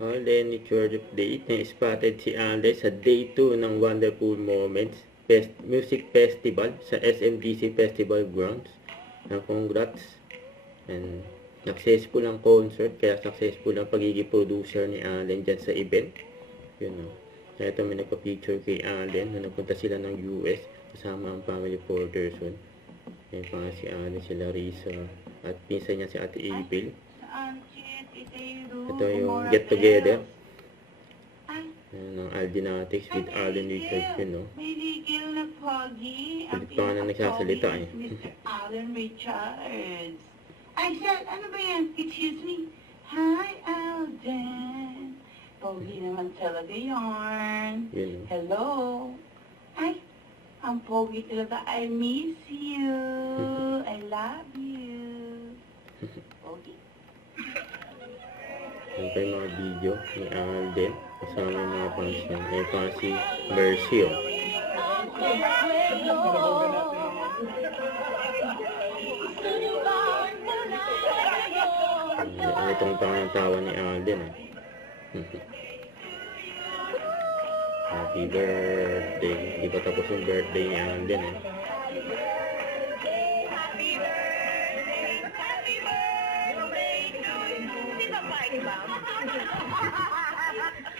Alden, it's your update. Na-spotted si Alden sa Day 2 ng Wonderful Moments Music Festival sa SMGC Festival Grounds. Congrats. And successful ang concert, kaya successful ang pagiging producer ni Alden dyan sa event. Yun o. So, ito may nagpa-picture kay Alden na nagpunta sila ng US kasama ang family Porterson. Yan pa nga si Alden, si Larissa at pinsan niya si Ate Abel. Ito yung get together ng Aldinatics with Alden Richards, yun, no? Kulit pa nga na nagsasalita, eh. Mr. Alden Richards. I said, ano ba yan? Excuse me. Hi, Alden. Pogi naman talaga yarn. Yun, no? Hello. Ay, ang pogi talaga. I miss you. I love you. Pogi. Yan pa yung mga video ni Alden kasama yung mga fans niya. Yan pa si Mercy, oh. Itong tawa ni Alden, eh. Happy birthday. Di pa tapos yung birthday ni Alden, eh.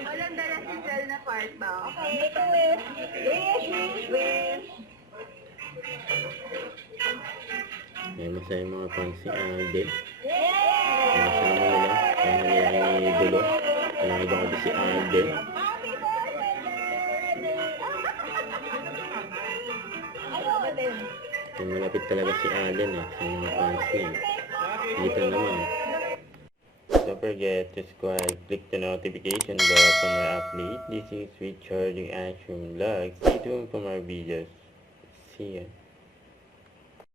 Walang dala si Sel na part ba? Okay, wish. Wish. Ayan, masaya yung mga fans ni Alden. Kasama nila. Kasama nila yung idolo. Walang ibang kundi si Alden. Yung malapit talaga si Alden, eh. Sa mga fans niya. Dito naman, eh. Don't forget to subscribe, click the notification bell for more updates. This is Richard Action Vlog. Stay tuned for more videos. See ya.